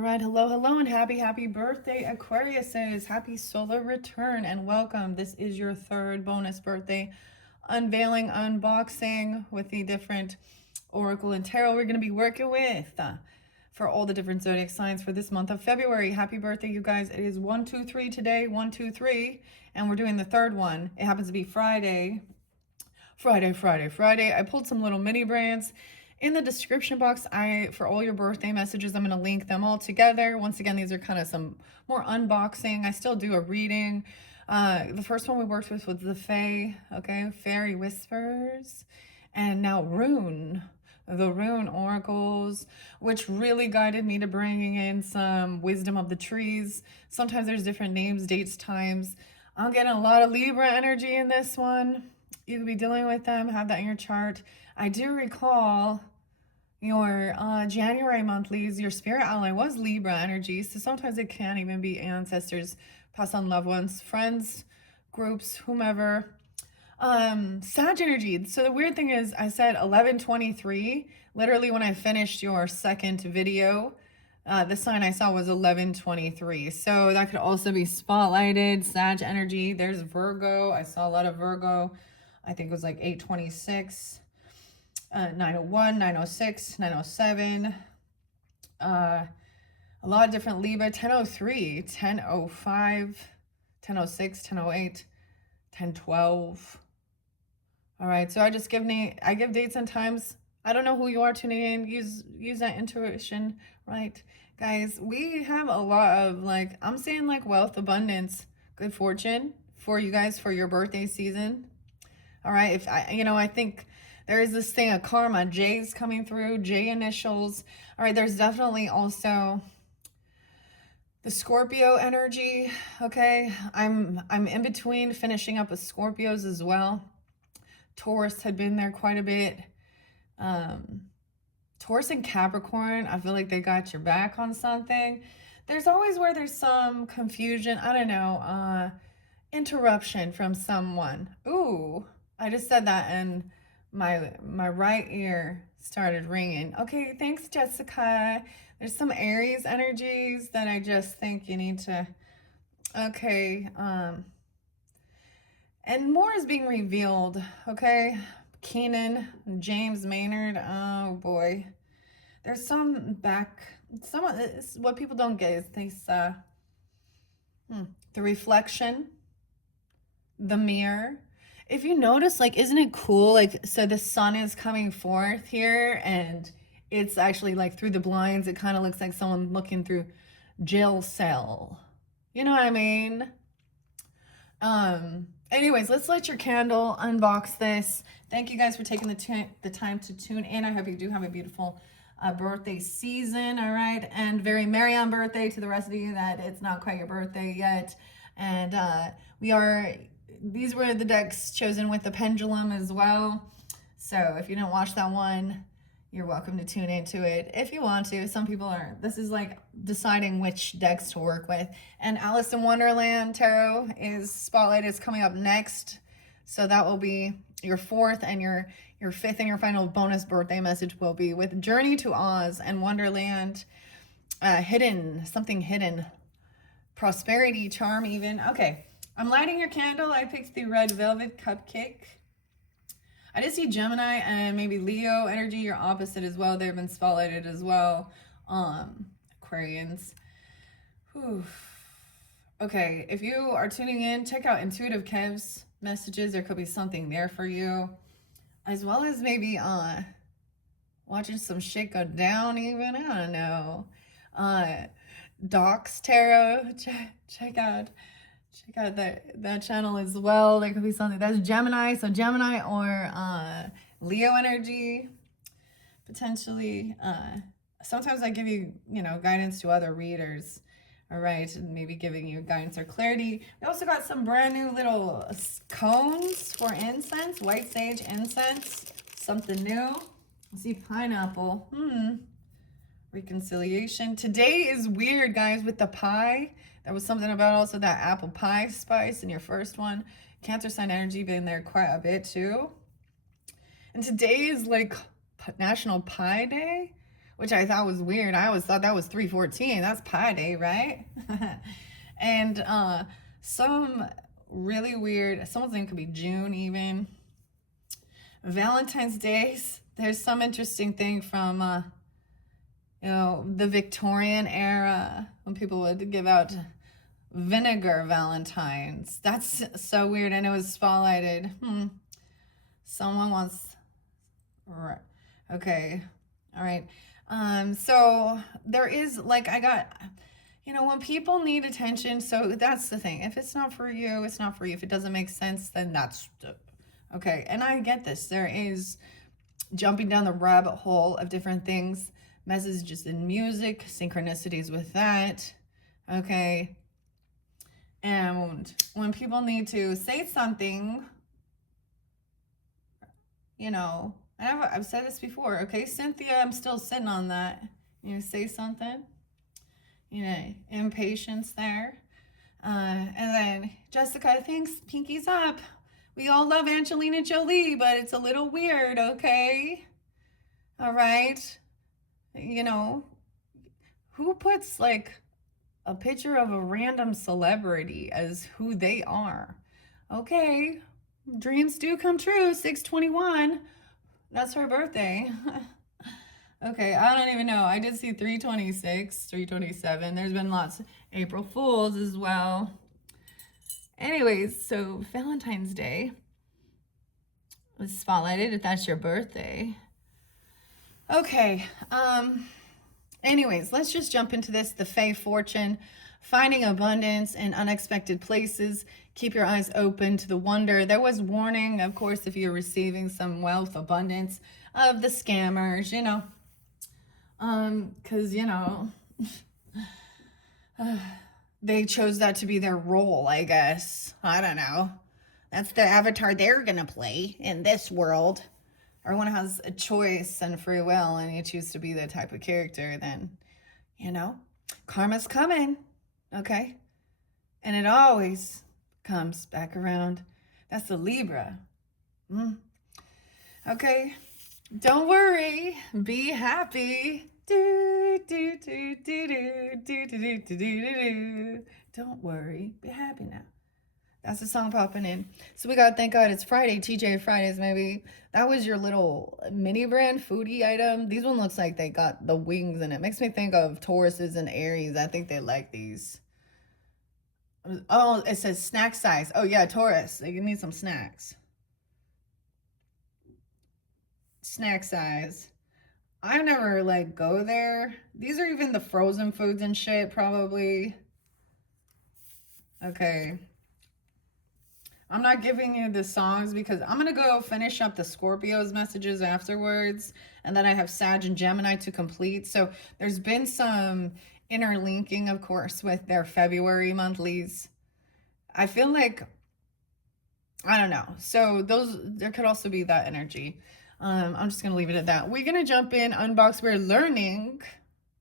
All right, hello, and happy birthday, Aquariuses. Happy solar return and welcome. This is your third bonus birthday unveiling, unboxing with the different oracle and tarot we're going to be working with for all the different zodiac signs for this month of February. Happy birthday, you guys. It is 123 today, 123, and we're doing the third one. It happens to be Friday. I pulled some little mini brands. In the description box, for all your birthday messages, I'm going to link them all together. Once again, these are kind of some more unboxing. I still do a reading. The first one we worked with was the Fae, okay? Fairy Whispers. And now the Rune Oracles, which really guided me to bringing in some wisdom of the trees. Sometimes there's different names, dates, times. I'm getting a lot of Libra energy in this one. You could be dealing with them, have that in your chart. I do recall your January monthlies, your spirit ally was Libra energy. So sometimes it can even be ancestors, pass on loved ones, friends, groups, whomever. Sag energy. So the weird thing is I said 1123. Literally when I finished your second video, the sign I saw was 1123. So that could also be spotlighted. Sag energy. There's Virgo. I saw a lot of Virgo. I think it was like 826, 901, 906, 907. A lot of different Libra. 1003, 1005, 1006, 1008, 1012. All right, so I give dates and times. I don't know who you are tuning in. Use that intuition, right? Guys, we have a lot of I'm seeing wealth, abundance, good fortune for you guys for your birthday season. All right, I think there is this thing of karma. J's coming through, J initials. All right, there's definitely also the Scorpio energy, okay? I'm in between finishing up with Scorpios as well. Taurus had been there quite a bit. Taurus and Capricorn, I feel like they got your back on something. There's always where there's some confusion, I don't know, interruption from someone. Ooh, I just said that and my right ear started ringing. Okay, thanks, Jessica. There's some Aries energies that I just think you need to, okay, and more is being revealed, okay? Keenan, James Maynard, oh boy. There's what people don't get is the reflection, the mirror. If you notice, isn't it cool? So the sun is coming forth here and it's actually through the blinds. It kind of looks like someone looking through jail cell. You know what I mean? Anyways, let's light your candle, unbox this. Thank you guys for taking the time to tune in. I hope you do have a beautiful birthday season, all right? And very merry on birthday to the rest of you that it's not quite your birthday yet. And these were the decks chosen with the pendulum as well. So if you didn't watch that one, you're welcome to tune into it if you want to. Some people aren't. This is deciding which decks to work with. And Alice in Wonderland Tarot is spotlight is coming up next. So that will be your fourth, and your fifth and your final bonus birthday message will be with Journey to Oz and Wonderland. Something hidden. Prosperity, charm even. Okay. I'm lighting your candle. I picked the red velvet cupcake. I did see Gemini and maybe Leo energy, your opposite as well. They've been spotlighted as well. Aquarians. Whew. Okay, if you are tuning in, check out Intuitive Kev's messages. There could be something there for you. As well as maybe watching some shit go down even. I don't know. Doc's Tarot. Check out that channel as well. There could be something that's Gemini, so Gemini or Leo energy potentially. Sometimes I give you guidance to other readers, all right, and maybe giving you guidance or clarity. We also got some brand new little cones for incense, white sage incense, something new. I see pineapple. Reconciliation. Today is weird, guys, with the pie. There was something about also that apple pie spice in your first one. Cancer sign energy been there quite a bit too. And today is National Pie Day, which I thought was weird. I always thought that was 3/14. That's Pi Day, right? And some really weird, someone's name could be June even. Valentine's Days, there's some interesting thing from, the Victorian era when people would give out vinegar valentines. That's so weird, and it was spotlighted. Someone wants, okay, all right. So there is, like, I got, when people need attention, so that's the thing. If it's not for you, it's not for you. If it doesn't make sense, then that's okay. And I get this. There is jumping down the rabbit hole of different things, messages in music, synchronicities with that, okay? And when people need to say something, I've said this before, okay? Cynthia, I'm still sitting on that. Say something, impatience there. And then Jessica thinks pinkies up. We all love Angelina Jolie, but it's a little weird, okay? All right. Who puts like a picture of a random celebrity as who they are? Okay. Dreams do come true. 6/21. That's her birthday. Okay, I don't even know. I did see 3/26, 3/27. There's been lots of April Fools as well. Anyways, so Valentine's Day was spotlighted if that's your birthday. Okay, anyways, let's just jump into this. The Fae Fortune, finding abundance in unexpected places. Keep your eyes open to the wonder. There was warning, of course, if you're receiving some wealth, abundance, of the scammers, because, they chose that to be their role, I guess. I don't know. That's the avatar they're going to play in this world. Everyone has a choice and free will, and you choose to be the type of character, then, karma's coming, okay? And it always comes back around. That's the Libra. Okay? Don't worry. Be happy. Don't worry. Be happy now. That's the song popping in. So we got Thank God It's Friday. TJ Fridays, maybe. That was your little mini brand foodie item. These one looks like they got the wings in it. Makes me think of Tauruses and Aries. I think they like these. Oh, it says snack size. Oh, yeah, Taurus. They need some snacks. Snack size. I never, go there. These are even the frozen foods and shit, probably. Okay. I'm not giving you the songs because I'm going to go finish up the Scorpio's messages afterwards. And then I have Sag and Gemini to complete. So there's been some interlinking, of course, with their February monthlies. I feel like, I don't know. So there could also be that energy. I'm just going to leave it at that. We're going to jump in, unbox. We're learning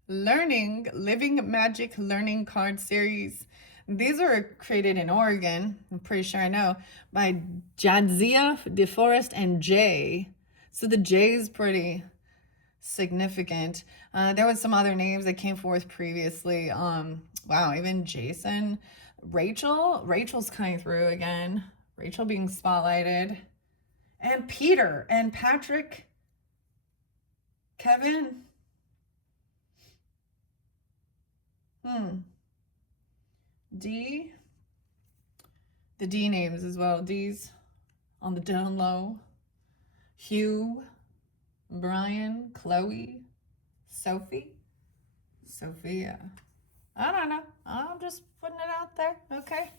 Living Magic Learning Card Series. These are created in Oregon, I'm pretty sure I know, by Jadzia DeForest and Jay. So the J is pretty significant. There was some other names that came forth previously. Wow, even Jason. Rachel's coming through again. Rachel being spotlighted. And Peter and Patrick, Kevin. D. The D names as well. D's on the down low. Hugh, Brian, Chloe, Sophie, Sophia. I don't know. I'm just putting it out there. Okay.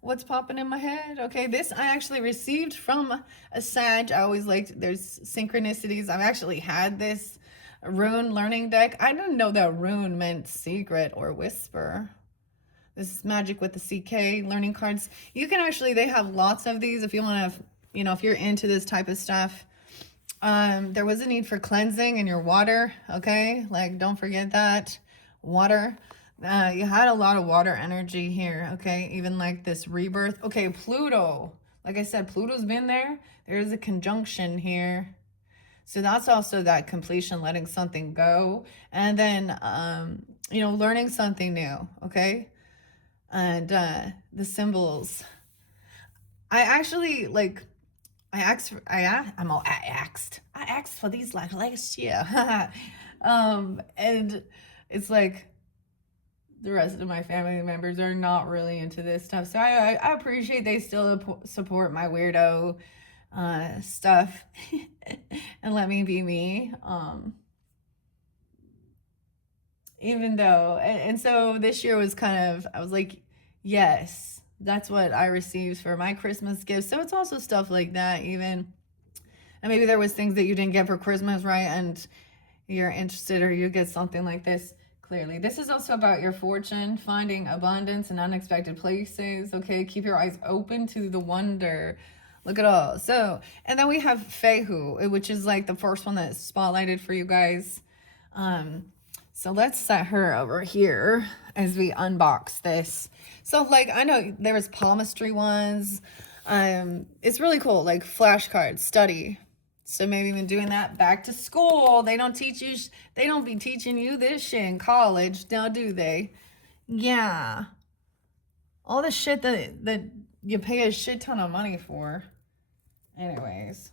What's popping in my head? Okay, this I actually received from a Sag. I always liked, there's synchronicities. I've actually had this rune learning deck. I didn't know that rune meant secret or whisper. This is magic with the CK learning cards. You can actually, they have lots of these if you want to, if you're into this type of stuff. There was a need for cleansing in your water, okay? Don't forget that. Water. You had a lot of water energy here, okay? Even this rebirth. Okay, Pluto. Like I said, Pluto's been there. There's a conjunction here. So that's also that completion, letting something go, and then you know, learning something new. Okay. And the symbols, I actually like, I asked for these like last year. And it's like the rest of my family members are not really into this stuff. So I appreciate they still support my weirdo stuff and let me be me. Even though, and so this year was kind of, I was like, yes, that's what I received for my Christmas gift. So it's also stuff like that, even. And maybe there was things that you didn't get for Christmas, right? And you're interested, or you get something like this. Clearly, this is also about your fortune, finding abundance in unexpected places. Okay, keep your eyes open to the wonder. Look at all. So, and then we have Fehu, which is like the first one that's spotlighted for you guys. So let's set her over here as we unbox this. So like, I know there was palmistry ones. It's really cool, like flashcards, study. So maybe even doing that back to school. They don't teach you, they don't be teaching you this shit in college, now do they? Yeah. All the shit that you pay a shit ton of money for. Anyways.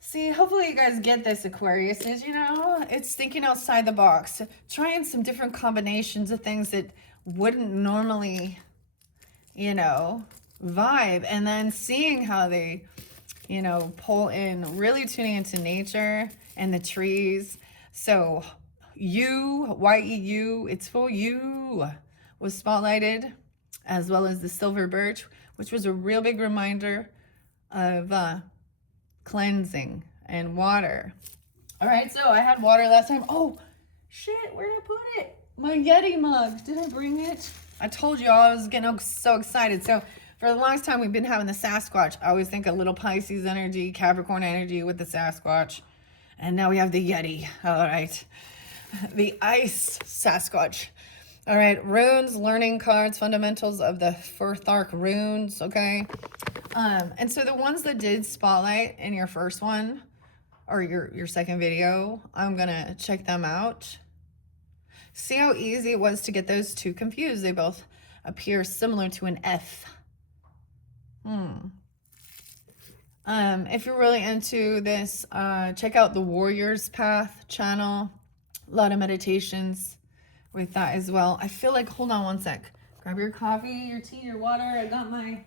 See, hopefully you guys get this, Aquariuses, you know? It's thinking outside the box. Trying some different combinations of things that wouldn't normally, you know, vibe. And then seeing how they, you know, pull in, really tuning into nature and the trees. So YEU, it's for you, was spotlighted, as well as the silver birch, which was a real big reminder of cleansing and water. All right, so I had water last time. Oh shit, where did I put it? My Yeti mug. Did I bring it? I told you I was getting so excited. So for the longest time, we've been having the Sasquatch. I always think a little Pisces energy, Capricorn energy with the Sasquatch. And now we have the Yeti. All right. The ice Sasquatch. All right. Runes, learning cards, fundamentals of the Firthark runes. Okay. And so the ones that did spotlight in your first one, or your second video, I'm going to check them out. See how easy it was to get those two confused. They both appear similar to an F. If you're really into this, check out the Warrior's Path channel. A lot of meditations with that as well. I feel like, hold on one sec. Grab your coffee, your tea, your water. I got my,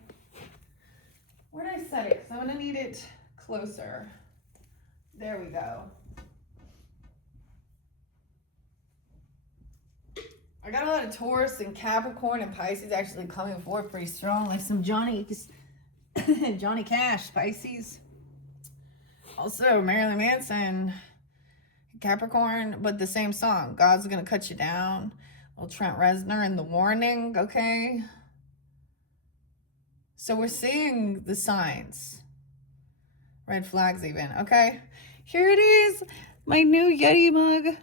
where did I set it? Because I'm going to need it closer. There we go. I got a lot of Taurus and Capricorn and Pisces actually coming forward pretty strong. Like some Johnny Cash, Pisces. Also, Marilyn Manson, Capricorn, but the same song. God's gonna cut you down. Little Trent Reznor in The Warning, okay? So we're seeing the signs. Red flags even, okay? Here it is, my new Yeti mug.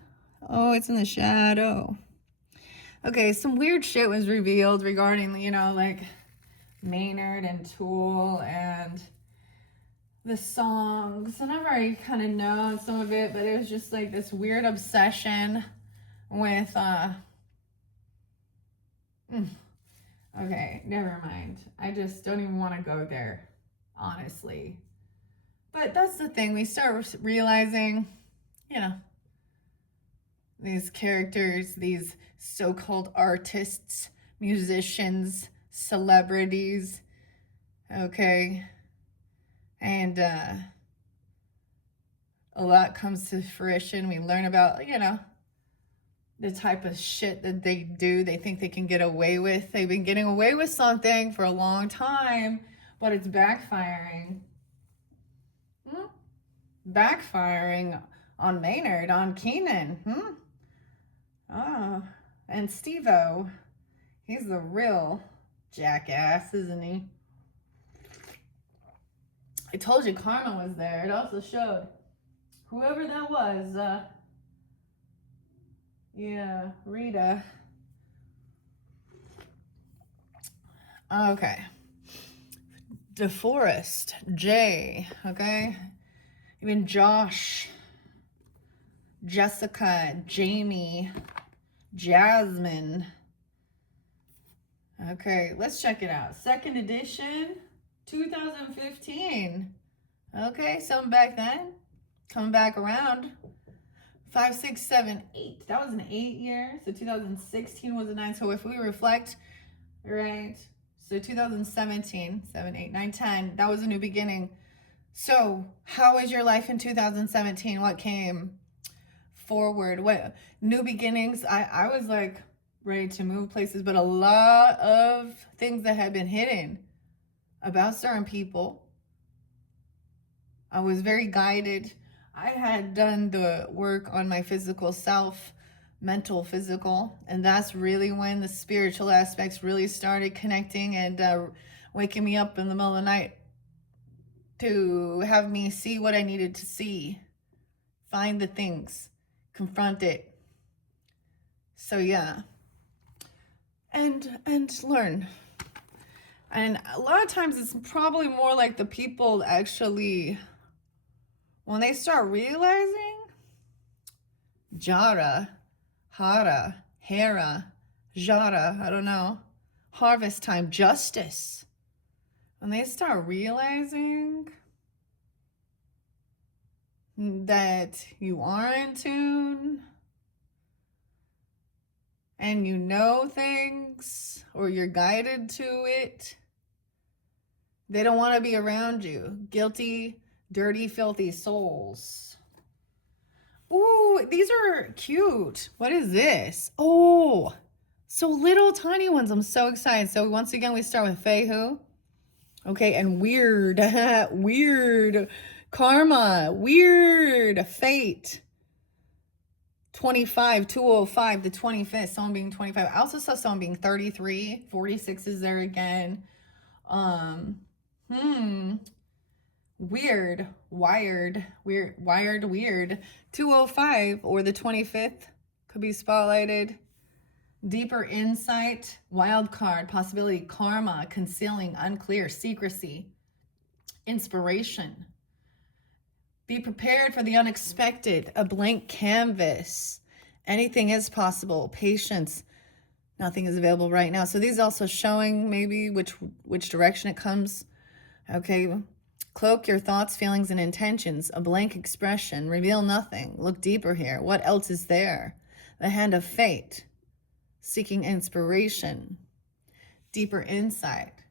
Oh, it's in the shadow. Okay, some weird shit was revealed regarding, you know, like Maynard and Tool and the songs. And I've already kind of known some of it, but it was just like this weird obsession with, okay, never mind. I just don't even want to go there, honestly. But that's the thing. We start realizing, you know, these characters, these so-called artists, musicians, celebrities, okay? And a lot comes to fruition. We learn about, you know, the type of shit that they do. They think they can get away with. They've been getting away with something for a long time, but it's backfiring. Backfiring on Maynard, on Keenan. Oh, and Steve-O. He's the real jackass, isn't he? I told you karma was there. It also showed whoever that was. Yeah, Rita. Okay. DeForest, Jay, okay? even Josh, Jessica, Jamie, Jasmine. Okay, let's check it out. Second edition, 2015. Okay, something back then. Coming back around. 5, 6, 7, 8. That was an 8 year. So 2016 was a 9. So if we reflect, right? So 2017, 7, 8, 9, 10. That was a new beginning. So how was your life in 2017? What came forward? What new beginnings? I was like ready to move places, but a lot of things that had been hidden about certain people. I was very guided. I had done the work on my physical self, mental, physical, and that's really when the spiritual aspects really started connecting and waking me up in the middle of the night to have me see what I needed to see, find the things, confront it. So yeah, and learn. And a lot of times it's probably more like the people actually, when they start realizing Jara, Hara, Hera, Jara, I don't know, harvest time, justice. When they start realizing that you are in tune and you know things or you're guided to it, they don't want to be around you. Guilty, dirty, filthy souls. Ooh, these are cute. What is this? Oh, so little tiny ones. I'm so excited. So once again, we start with Fehu. Okay, and weird, weird karma, weird fate. 25, 205, the 25th, someone being 25. I also saw someone being 33, 46 is there again. Weird, wired, weird. 205 or the 25th could be spotlighted. Deeper insight, wild card, possibility, karma, concealing, unclear, secrecy, inspiration. Be prepared for the unexpected, a blank canvas. Anything is possible. Patience. Nothing is available right now. So these also showing maybe which direction it comes. Okay. Cloak your thoughts, feelings, and intentions. A blank expression. Reveal nothing. Look deeper here. What else is there? The hand of fate. Seeking inspiration. Deeper insight.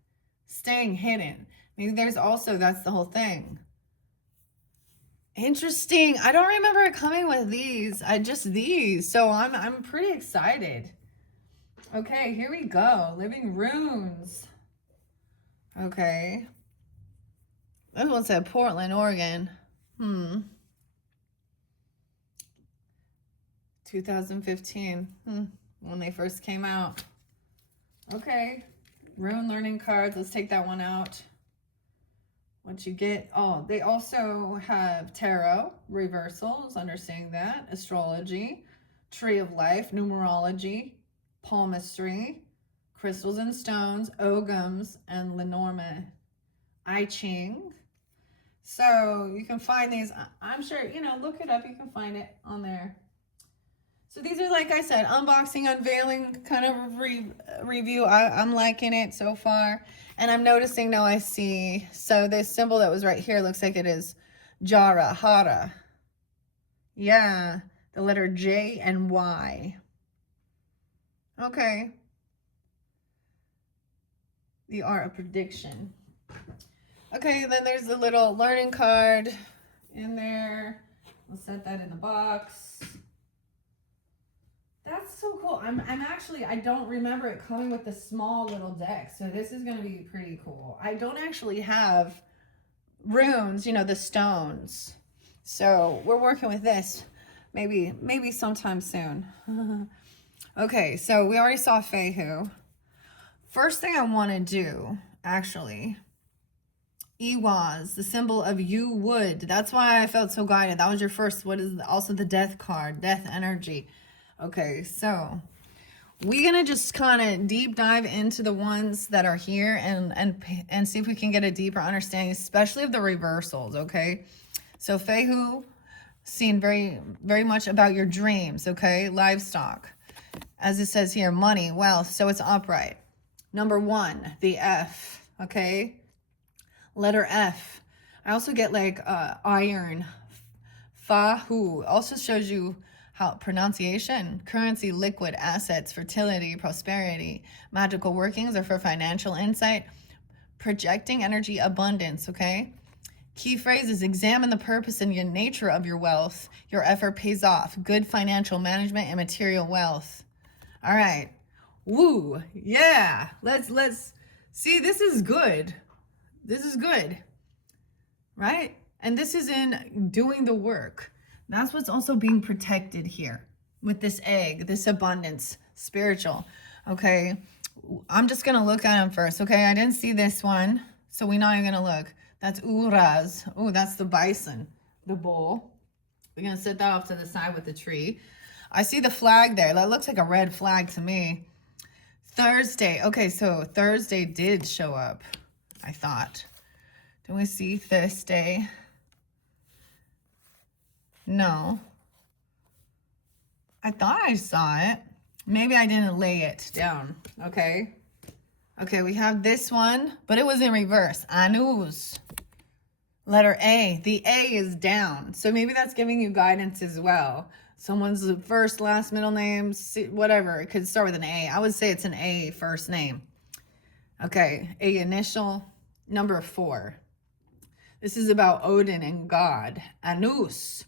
Staying hidden. Maybe there's also, that's the whole thing. Interesting. I don't remember it coming with these. Just these. So I'm pretty excited. Okay, here we go. Living runes. Okay. This one said Portland, Oregon. 2015. When they first came out. Okay. Rune learning cards. Let's take that one out. What you get, they also have tarot, reversals, understanding that, astrology, tree of life, numerology, palmistry, crystals and stones, ogams, and Lenormand, I Ching. So you can find these, I'm sure, look it up, you can find it on there. So these are, like I said, unboxing, unveiling kind of review. I'm liking it so far. And I'm noticing now I see, so this symbol that was right here looks like it is Jara, Hara. Yeah, the letter J and Y. Okay. The art of prediction. Okay, then there's the little learning card in there. We'll set that in the box. That's so cool. I'm actually, I don't remember it coming with the small little deck. So this is going to be pretty cool. I don't actually have runes, the stones. So we're working with this maybe sometime soon. Okay, so we already saw Fehu. First thing I want to do, actually, Iwaz, the symbol of you would. That's why I felt so guided. That was your first, what is also the death card, death energy. Okay, so we're gonna just kind of deep dive into the ones that are here and see if we can get a deeper understanding, especially of the reversals. Okay, So Fehu, seen very, very much about your dreams, okay? Livestock. As it says here, money, wealth, so it's upright. Number 1, the F, okay? Letter F. I also get like iron, Fahu. Also shows you how pronunciation, currency, liquid, assets, fertility, prosperity, magical workings are for financial insight, projecting energy, abundance, okay? Key phrases: examine the purpose and your nature of your wealth. Your effort pays off. Good financial management and material wealth. All right. Woo. Yeah. Let's see, this is good. This is good. Right? And this is in doing the work. That's what's also being protected here with this egg, this abundance, spiritual. Okay. I'm just going to look at them first. Okay. I didn't see this one. So we're not even going to look. That's Uraz. Oh, that's the bison, the bull. We're going to set that off to the side with the tree. I see the flag there. That looks like a red flag to me. Thursday. Okay, so Thursday did show up, I thought. Do we see Thursday? No. I thought I saw it. Maybe I didn't lay it down. Okay. Okay, we have this one, but it was in reverse. Anus. Letter A. The A is down. So maybe that's giving you guidance as well. Someone's first, last, middle name, whatever. It could start with an A. I would say it's an A first name. Okay, A initial. Number 4. This is about Odin and God. Anus.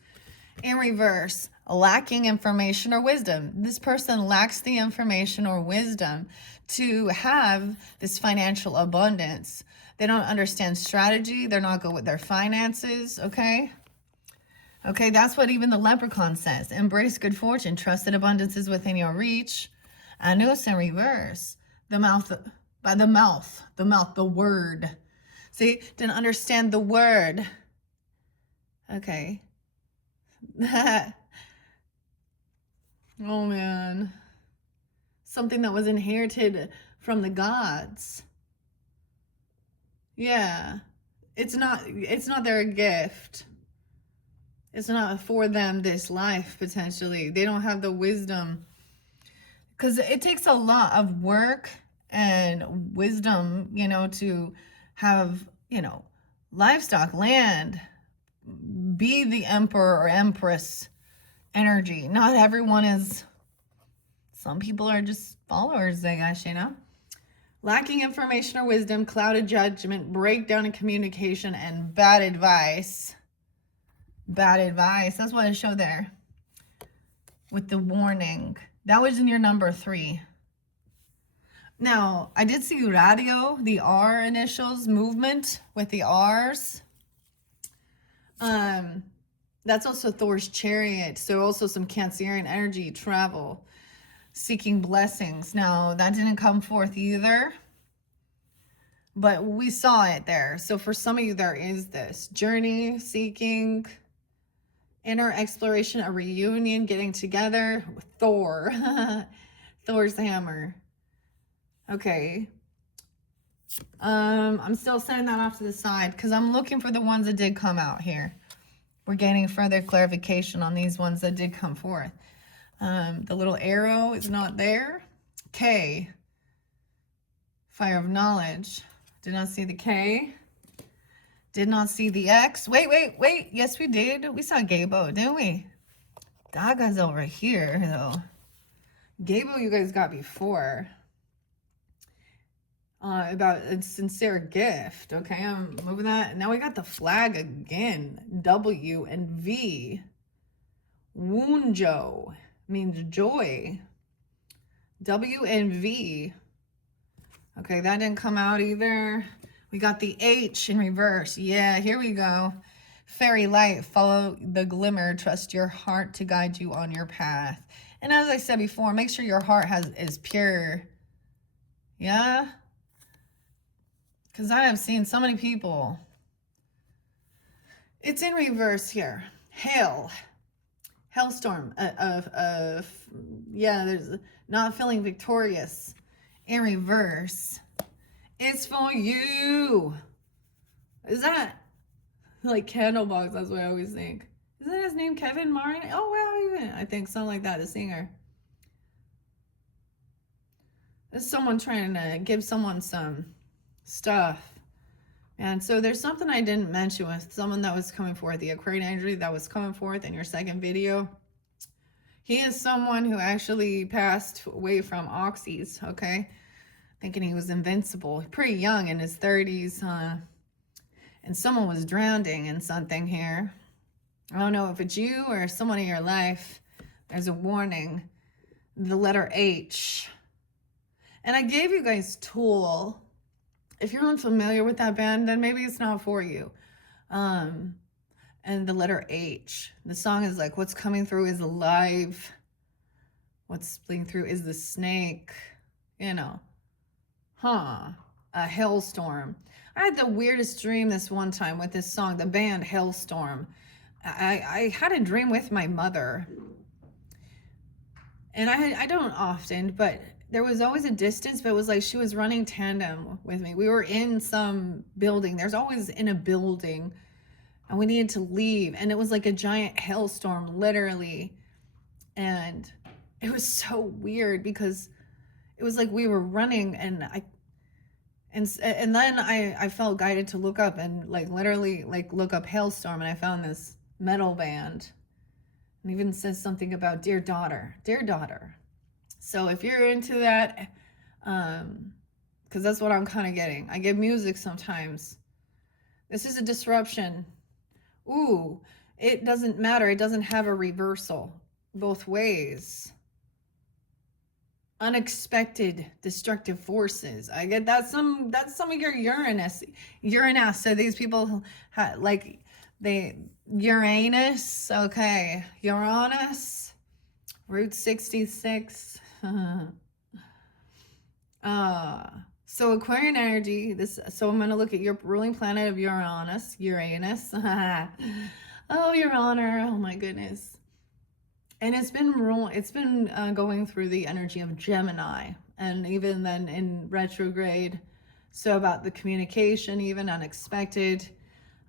In reverse, lacking information or wisdom. This person lacks the information or wisdom to have this financial abundance. They don't understand strategy. They're not good with their finances, okay? Okay, that's what even the leprechaun says. Embrace good fortune. Trust that abundance is within your reach. Anus in reverse. The mouth, by the mouth, the word. See, didn't understand the word. Okay. Oh, man. Something that was inherited from the gods. Yeah. It's not their gift. It's not for them this life, potentially. They don't have the wisdom. Because it takes a lot of work and wisdom, you know, to have, you know, livestock, land, be the emperor or empress energy. Not everyone is. Some people are just followers, I guess, you know. Lacking information or wisdom, clouded judgment, breakdown in communication, and bad advice. Bad advice. That's what it showed there with the warning. That was in your number 3. Now, I did see radio, the R initials, movement with the R's. That's also Thor's chariot. So also some Cancerian energy, travel, seeking blessings. Now, that didn't come forth either, but we saw it there. So for some of you, there is this journey, seeking, inner exploration, a reunion, getting together with Thor. Thor's hammer. Okay. I'm still setting that off to the side because I'm looking for the ones that did come out here. We're getting further clarification on these ones that did come forth. The little arrow is not there. K. Fire of knowledge. Did not see the K. Did not see the X. Wait. Yes, we did. We saw Gabo, didn't we? Gaga's over here, though. Gabo you guys got before. About a sincere gift. Okay, I'm moving that. Now we got the flag again. W and V. Wunjo means joy. W and V. Okay, that didn't come out either. We got the H in reverse. Yeah, here we go. Fairy light, follow the glimmer, trust your heart to guide you on your path. And as I said before, make sure your heart is pure. Yeah? Because I have seen so many people. It's in reverse here. Hail. Hailstorm. Yeah, there's not feeling victorious. In reverse. It's for you. Is that? Like Candlebox, that's what I always think. Isn't his name Kevin Martin? Oh, well, even I think something like that, the singer. There's someone trying to give someone some stuff. And so there's something I didn't mention with someone that was coming forth, the Aquarian energy that was coming forth in your second video. He is someone who actually passed away from oxys, okay? Thinking he was invincible. Pretty young, in his 30s, and someone was drowning in something here. I don't know if it's you or someone in your life. There's a warning. The letter H. And I gave you guys Tool. If you're unfamiliar with that band, then maybe it's not for you. And the letter H. The song is like, what's coming through is alive. What's splitting through is the snake. You know. A hailstorm. I had the weirdest dream this one time with this song, the band Hailstorm. I had a dream with my mother. And I don't often, but there was always a distance, but it was like she was running tandem with me. We were in some building. There's always in a building. And we needed to leave. And it was like a giant hailstorm, literally. And it was so weird because it was like we were running, and then I felt guided to look up and like literally like look up Hailstorm, and I found this metal band. And even says something about dear daughter. So if you're into that, because that's what I'm kind of getting. I get music sometimes. This is a disruption. Ooh, it doesn't matter. It doesn't have a reversal both ways. Unexpected destructive forces. I get that. That's some of your Uranus. So these people like Uranus. Okay, Uranus. Route 66. So Aquarian energy. So I'm gonna look at your ruling planet of Uranus. Oh, your honor. Oh my goodness. And it's been going through the energy of Gemini, and even then in retrograde. So about the communication, even unexpected.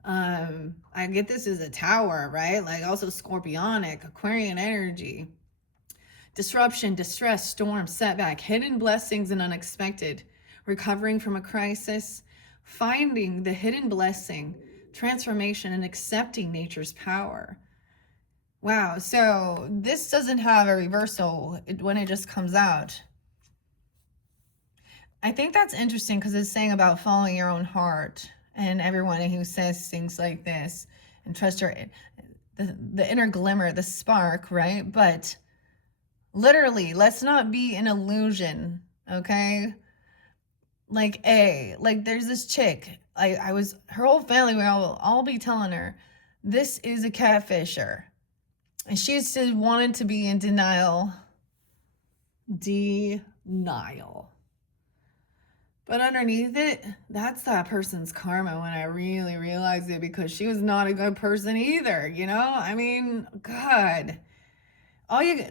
I get this as a tower, right? Like also scorpionic, Aquarian energy. Disruption, distress, storm, setback, hidden blessings and unexpected. Recovering from a crisis, finding the hidden blessing, transformation, and accepting nature's power. Wow, so this doesn't have a reversal when it just comes out. I think that's interesting because it's saying about following your own heart, and everyone who says things like this, and trust the inner glimmer, the spark, right? But literally, let's not be an illusion, okay? Like there's this chick, her whole family, I'll be telling her, this is a catfisher. And she still wanted to be in denial. But underneath it, that's that person's karma when I really realized it, because she was not a good person either, you know? I mean, God. Oh,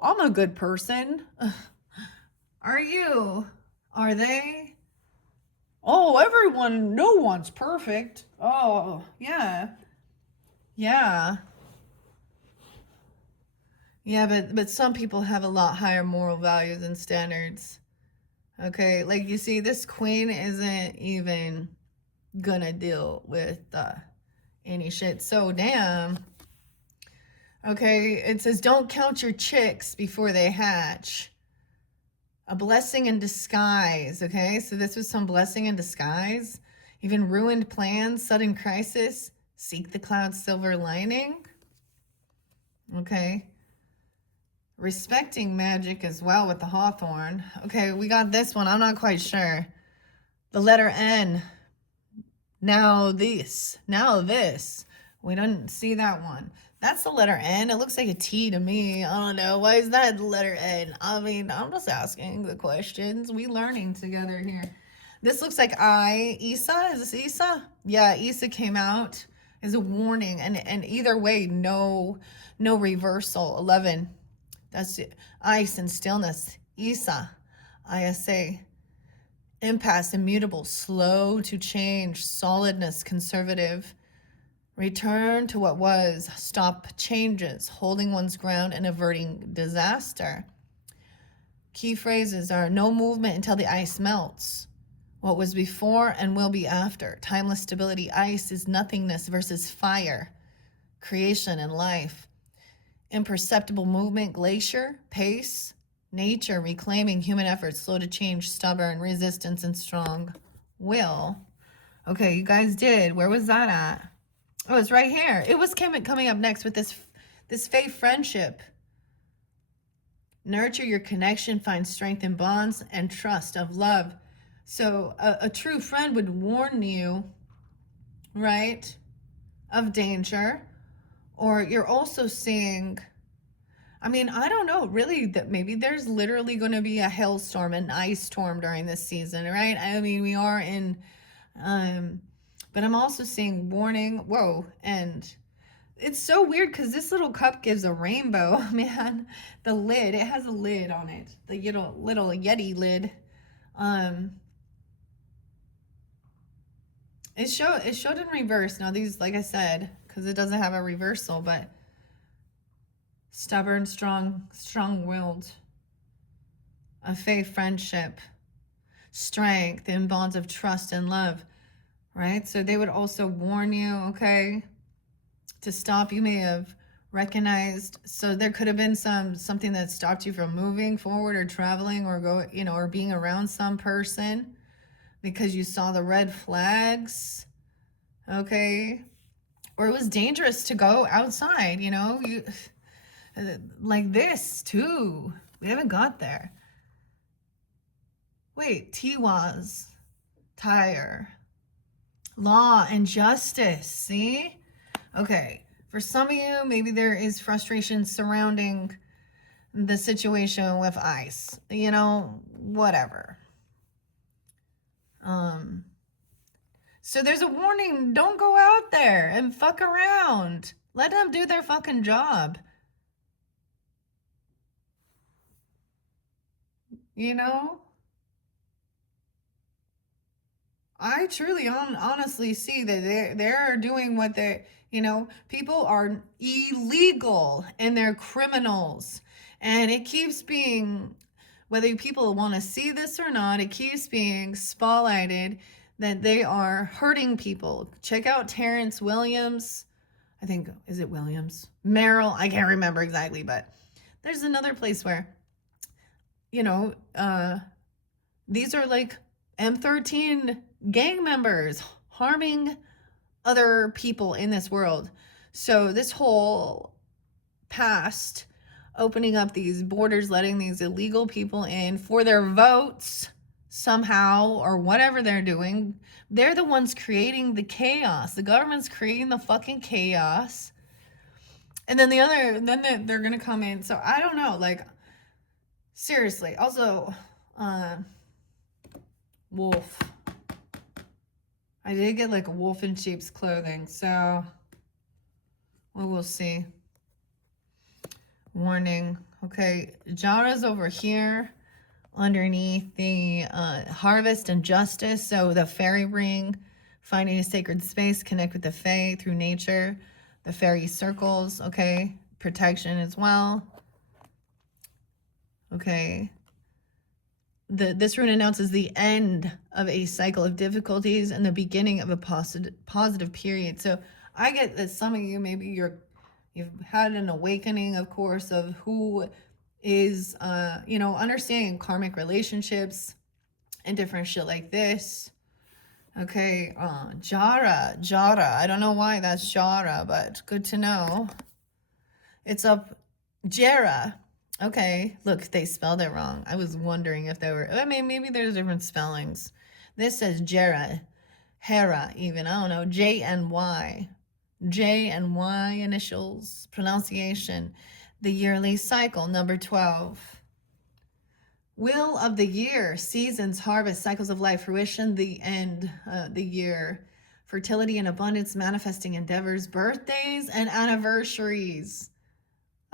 I'm a good person. Are you? Are they? Oh, no one's perfect. Oh, yeah. Yeah. Yeah, but some people have a lot higher moral values and standards. Okay, like you see, this queen isn't even gonna deal with any shit. So damn. Okay, it says don't count your chicks before they hatch. A blessing in disguise. Okay, so this was some blessing in disguise. Even ruined plans, sudden crisis. Seek the cloud silver lining. Okay. Respecting magic as well with the hawthorn. Okay, we got this one. I'm not quite sure. The letter N. Now this. We don't see that one. That's the letter N. It looks like a T to me. I don't know. Why is that the letter N? I mean, I'm just asking the questions. We learning together here. This looks like I. Isa? Is this Isa? Yeah, Isa came out as a warning. And either way, no reversal. 11. That's ice and stillness. Isa. ISA. Impasse, immutable, slow to change, solidness, conservative. Return to what was, stop changes, holding one's ground and averting disaster. Key phrases are no movement until the ice melts. What was before and will be after. Timeless stability. Ice is nothingness versus fire. Creation and life. Imperceptible movement. Glacier. Pace. Nature reclaiming human effort. Slow to change. Stubborn. Resistance and strong will. Okay, you guys did. Where was that at? Oh, it's right here. It was coming up next with this fake friendship. Nurture your connection. Find strength in bonds and trust of love. So a true friend would warn you, right, of danger. Or you're also seeing, I mean, I don't know, really, that maybe there's literally going to be a hailstorm, an ice storm during this season, right? I mean, we are in, but I'm also seeing warning, whoa, and it's so weird because this little cup gives a rainbow, man. The lid, it has a lid on it, the little Yeti lid. It showed in reverse. Now these, like I said, because it doesn't have a reversal, but stubborn, strong-willed, a faith, friendship, strength, in bonds of trust and love, right? So they would also warn you, okay, to stop. You may have recognized, so there could have been something that stopped you from moving forward or traveling or or being around some person, because you saw the red flags, okay? Or it was dangerous to go outside, like this too. We haven't got there. Wait, Tiwaz, tire, law and justice, see? Okay, for some of you, maybe there is frustration surrounding the situation with ice, whatever. So there's a warning, don't go out there and fuck around. Let them do their fucking job. I truly honestly see that they're doing what people are illegal and they're criminals. And it keeps being, whether people want to see this or not, it keeps being spotlighted that they are hurting people. Check out Terrence Williams. I think, is it Williams? Merrill, I can't remember exactly, but there's another place where, these are like M13 gang members harming other people in this world. So this whole past, opening up these borders, letting these illegal people in for their votes somehow, or whatever they're doing, they're the ones creating the chaos. The government's creating the fucking chaos. And then they're gonna come in. So I don't know, like, seriously. Also, wolf. I did get like a wolf in sheep's clothing, so we'll see. Warning. Okay, Jara's over here underneath the harvest and justice. So the fairy ring, finding a sacred space, connect with the fae through nature, the fairy circles, okay, protection as well. Okay, this rune announces the end of a cycle of difficulties and the beginning of a positive period. So I get that some of you, maybe you've had an awakening, of course, of who is, understanding karmic relationships and different shit like this. Okay, Jara. I don't know why that's Jara, but good to know. It's up, Jera. Okay, look, they spelled it wrong. I was wondering if they were, maybe there's different spellings. This says Jera, Hera even, I don't know, J and Y initials, pronunciation, the yearly cycle, number 12. Wheel of the year, seasons, harvest, cycles of life, fruition, the end, the year, fertility and abundance, manifesting endeavors, birthdays and anniversaries.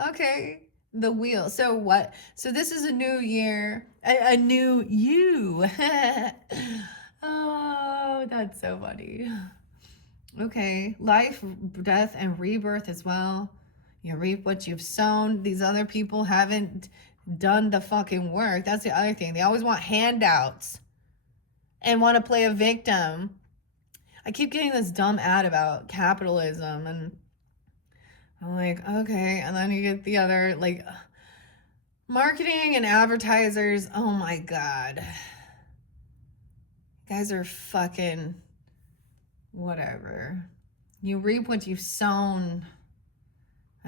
Okay, The wheel. So what? So this is a new year, a new you. Oh, that's so funny. Okay, life, death, and rebirth as well. You reap what you've sown. These other people haven't done the fucking work. That's the other thing. They always want handouts and want to play a victim. I keep getting this dumb ad about capitalism, and I'm like, okay. And then you get the other, like, marketing and advertisers. Oh my God. You guys are fucking whatever. You reap what you've sown.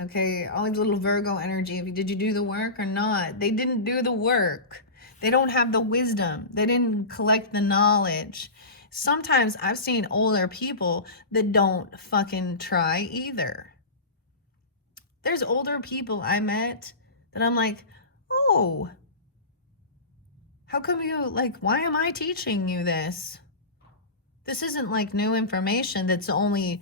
Okay, all these little Virgo energy. Did you do the work or not? They didn't do the work. They don't have the wisdom. They didn't collect the knowledge. Sometimes I've seen older people that don't fucking try either. There's older people I met that I'm like, oh, how come you, like, why am I teaching you this? This isn't like new information that's only,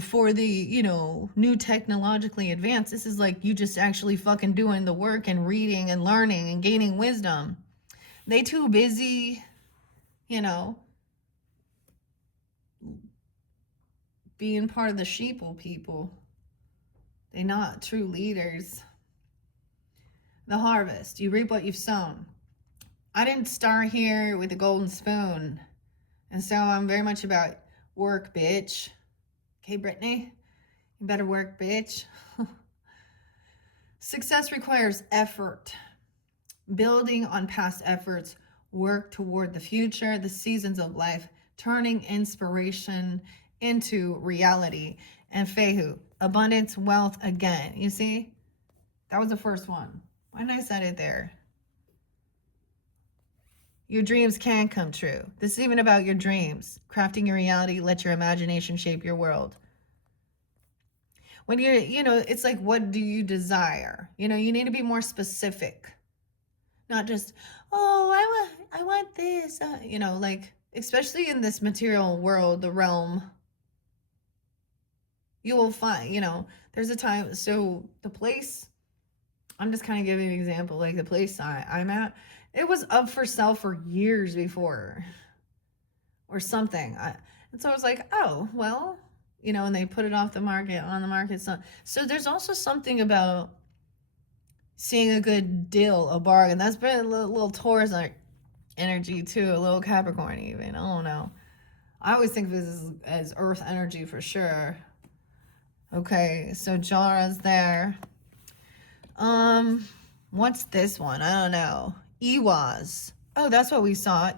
for the, new technologically advanced. This is like you just actually fucking doing the work and reading and learning and gaining wisdom. They too busy, being part of the sheeple people. They're not true leaders. The harvest. You reap what you've sown. I didn't start here with a golden spoon. And so I'm very much about work, bitch. Okay, Brittany? You better work, bitch. Success requires effort. Building on past efforts, work toward the future, the seasons of life, turning inspiration into reality. And Fehu, abundance, wealth again. You see? That was the first one. Why did I set it there? Your dreams can come true. This is even about your dreams. Crafting your reality, let your imagination shape your world. When you're, it's like, what do you desire? You need to be more specific. Not just, oh, I want this. Like, especially in this material world, the realm, you will find, there's a time. So the place, I'm just kind of giving an example, like the place I'm at, it was up for sale for years before or something. And so I was like, oh, well, and they put it on the market. So there's also something about seeing a good deal, a bargain. That's been a little Taurus energy too, a little Capricorn even. I don't know. I always think of this as earth energy for sure. Okay, so Jara's there. What's this one? I don't know. Ewaz. Oh, that's what we saw.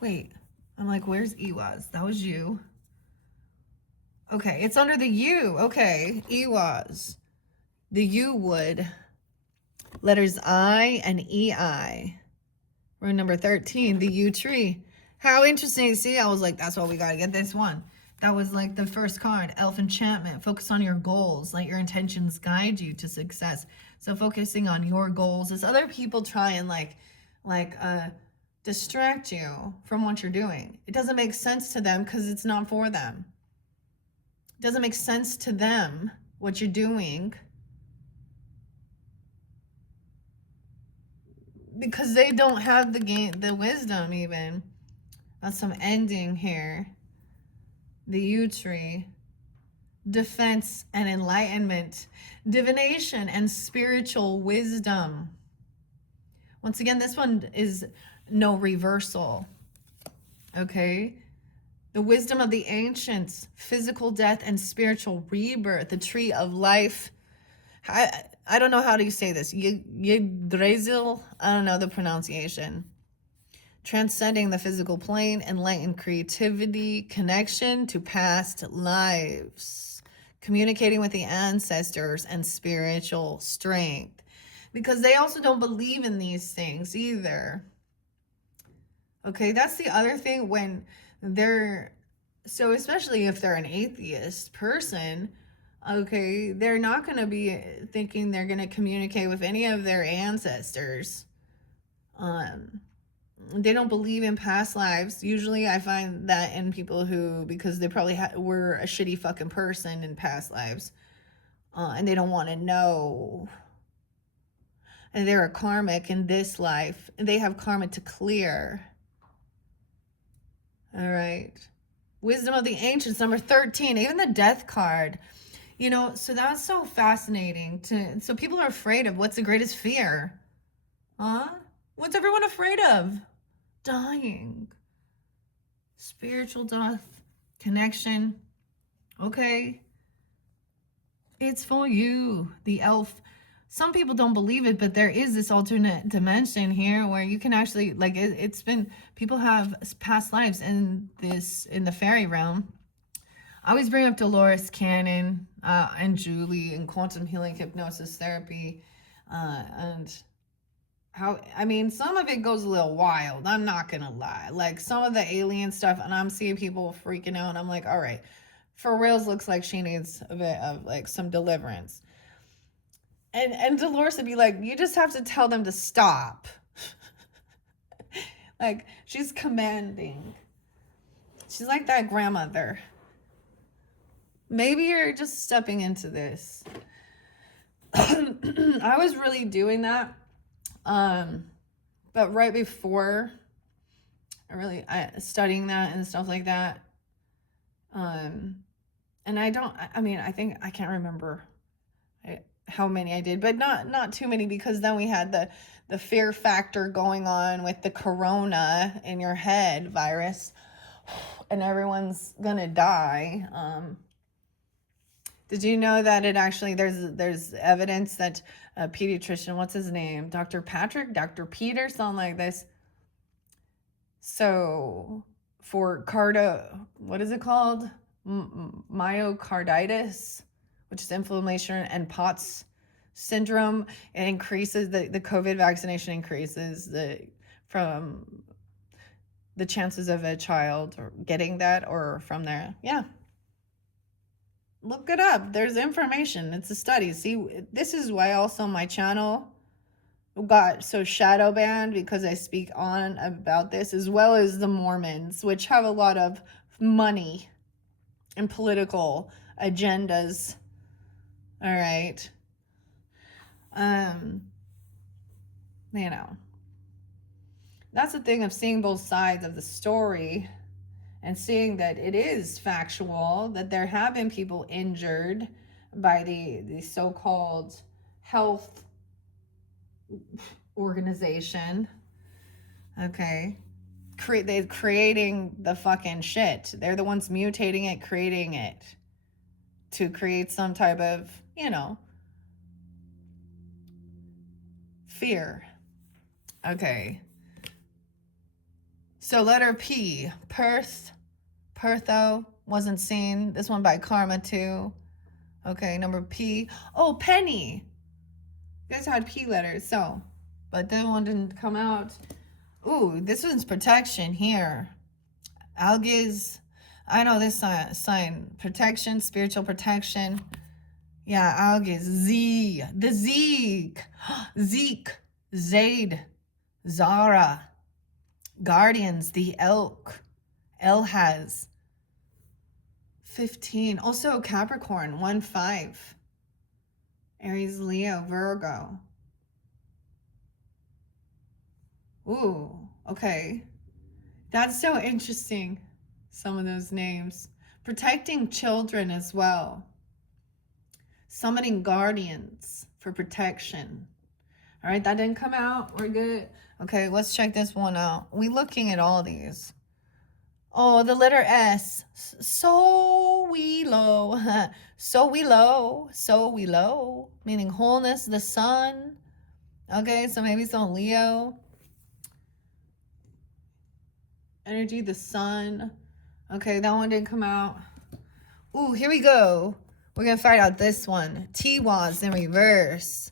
Wait, I'm like, where's Ewaz? That was you. Okay, it's under the U. Okay, Ewaz. The U wood. Letters I and EI. Rune number 13, the U tree. How interesting. See, I was like, that's why we got to get this one. That was like the first card, Elf Enchantment. Focus on your goals. Let your intentions guide you to success. So focusing on your goals as other people try and distract you from what you're doing. It doesn't make sense to them because it's not for them. It doesn't make sense to them what you're doing because they don't have the wisdom even. That's some ending here. The U tree. Defense and enlightenment. Divination and spiritual wisdom. Once again, this one is no reversal. Okay? The wisdom of the ancients. Physical death and spiritual rebirth. The tree of life. I don't know how do you say this. Yggdrasil? I don't know the pronunciation. Transcending the physical plane, enlightened creativity, connection to past lives, communicating with the ancestors, and spiritual strength. Because they also don't believe in these things either. Okay, that's the other thing when so especially if they're an atheist person, okay, they're not going to be thinking they're going to communicate with any of their ancestors. They don't believe in past lives. Usually I find that in people who, because they probably were a shitty fucking person in past lives. and they don't want to know. And they're a karmic in this life, and they have karma to clear. All right. Wisdom of the Ancients, number 13, even the Death card. You know, so that's so fascinating. So people are afraid of what's the greatest fear? Huh? What's everyone afraid of? Dying. Spiritual death. Connection. Okay. It's for you, the elf. Some people don't believe it, but there is this alternate dimension here where you can actually, like, it's been, people have past lives in the fairy realm. I always bring up Dolores Cannon and Julie and quantum healing hypnosis therapy. And how, I mean, some of it goes a little wild. I'm not going to lie. Like some of the alien stuff, and I'm seeing people freaking out. And I'm like, all right, for reals, looks like she needs a bit of like some deliverance. And Dolores would be like, you just have to tell them to stop. Like, she's commanding. She's like that grandmother. Maybe you're just stepping into this. I was really doing that. But right before I studying that and stuff like that. And I think I can't remember how many I did, but not too many, because then we had the fear factor going on with the corona in your head virus, and everyone's gonna die. Did you know that it actually, there's evidence that a pediatrician, what's his name, Dr. Peter, something like this. So for what is it called? Myocarditis, which is inflammation, and POTS syndrome. It increases the COVID vaccination increases from the chances of a child getting that or from there. Yeah. Look it up. There's information. It's a study. See, this is why also my channel got so shadow banned, because I speak on about this, as well as the Mormons, which have a lot of money and political agendas. All right. You know, that's the thing of seeing both sides of the story and seeing that it is factual, that there have been people injured by the so-called health organization. Okay. They're creating the fucking shit. They're the ones mutating it, creating it to create some type of, fear. Okay. So letter P, Pertho, wasn't seen. This one by Karma too. Okay, number P. Oh, Penny. You guys had P letters, so, but that one didn't come out. Ooh, this one's protection here. Algiz. I know this sign. Protection, spiritual protection. Yeah, Algiz. Z. The Zeke. Zeke. Zaid. Zara. Guardians. The Elk. Elhaz. 15. Also Capricorn. 1-5. Aries, Leo, Virgo. Ooh, okay. That's so interesting. Some of those names. Protecting children as well. Summoning guardians for protection. All right, that didn't come out. We're good. Okay, let's check this one out. We looking at all these. Oh, the letter S. So we low. So we low. So we low. Meaning wholeness, the sun. Okay, so maybe some Leo. Energy, the sun. Okay, that one didn't come out. Ooh, here we go. We're going to find out this one. Tiwaz in reverse.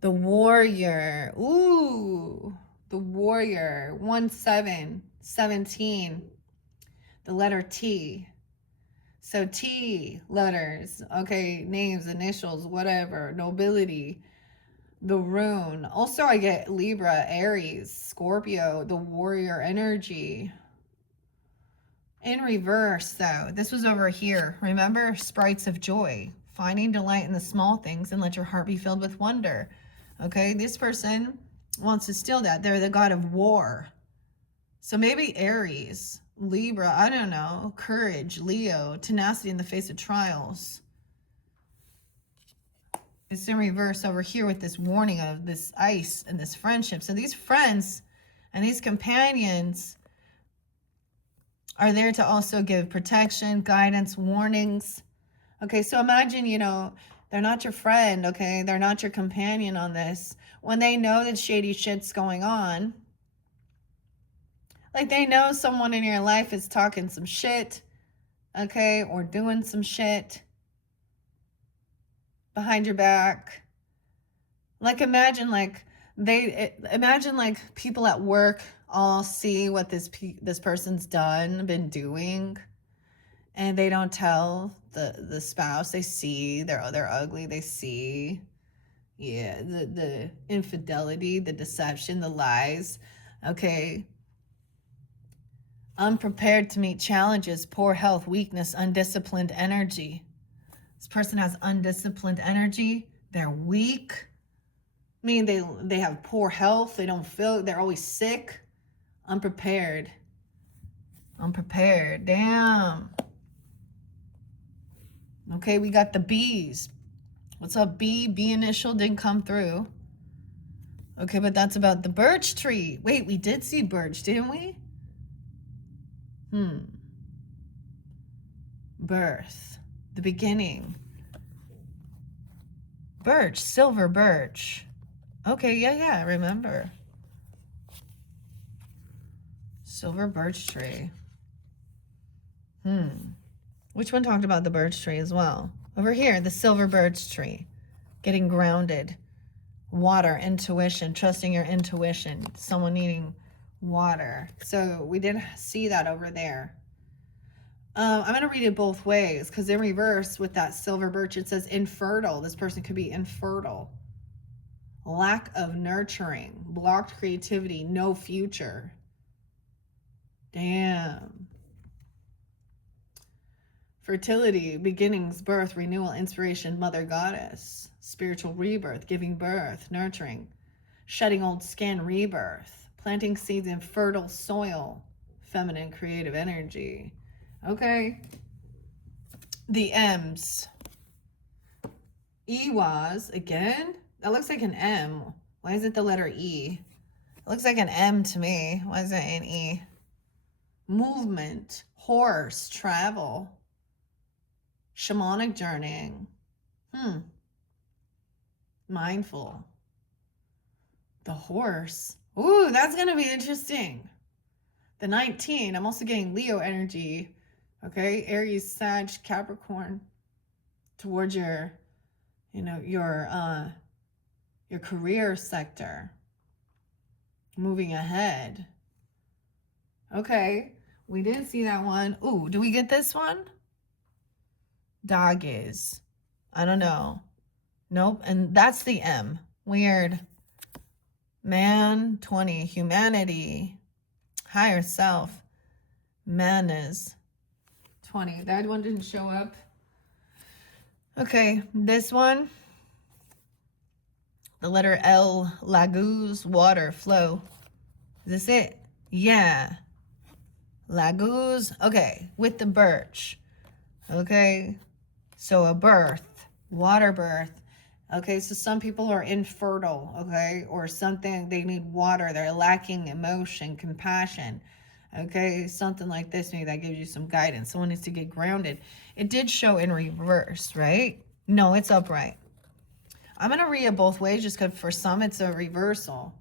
The warrior. Ooh, the warrior. 1-7, 17. The letter T. So T letters. Okay, names, initials, whatever. Nobility. The rune. Also, I get Libra, Aries, Scorpio, the warrior energy. In reverse, though. This was over here. Remember? Sprites of joy. finding delight in the small things and let your heart be filled with wonder. Okay, this person wants to steal that. They're the god of war. So maybe Aries, Libra, I don't know, courage, Leo, tenacity in the face of trials. It's in reverse over here with this warning of this ice and this friendship. So these friends and these companions are there to also give protection, guidance, warnings. Okay, so imagine, you know, they're not your friend, okay? They're not your companion on this. When they know that shady shit's going on, like they know someone in your life is talking some shit, okay, or doing some shit behind your back. Like imagine like people at work all see what this person's been doing, and they don't tell the spouse. They see they're ugly. They see, yeah, the infidelity, the deception, the lies. Okay. Unprepared to meet challenges, poor health, weakness, undisciplined energy. This person has undisciplined energy. They're weak. I mean, they have poor health. They don't feel, they're always sick. Unprepared. Unprepared. Damn. Okay, we got the B's. What's up, B? B initial didn't come through. Okay, but that's about the birch tree. Wait, we did see birch, didn't we? Birth. The beginning. Birch. Silver birch. Okay, yeah, I remember. Silver birch tree. Which one talked about the birch tree as well? Over here, the silver birch tree. Getting grounded. Water, intuition, trusting your intuition. Someone needing water. So we did see that over there. I'm going to read it both ways, because in reverse with that silver birch, it says infertile. This person could be infertile. Lack of nurturing. Blocked creativity. No future. Damn. Fertility, beginnings, birth, renewal, inspiration, mother goddess. Spiritual rebirth, giving birth, nurturing. Shedding old skin, rebirth. Planting seeds in fertile soil, feminine creative energy. Okay. The M's. Ewas, again? That looks like an M. Why is it the letter E? It looks like an M to me. Why is it an E? Movement, horse, travel. Shamanic journeying. Mindful. The horse. Ooh, that's going to be interesting. The 19, I'm also getting Leo energy. Okay, Aries, Sag, Capricorn. Towards your, you know, your career sector. Moving ahead. Okay, we didn't see that one. Ooh, do we get this one? Dog is. I don't know. Nope, and that's the M. Weird. Man, 20, humanity, higher self. Man is 20. That one didn't show up. Okay, this one. The letter L, Laguz, water, flow. Is this it? Yeah. Laguz. Okay, with the birch. Okay, so a birth, water birth. Okay, so some people are infertile, okay, or something, they need water, they're lacking emotion, compassion, okay, something like this, maybe that gives you some guidance. Someone needs to get grounded. It did show in reverse, right? No, it's upright. I'm going to read it both ways just because for some it's a reversal.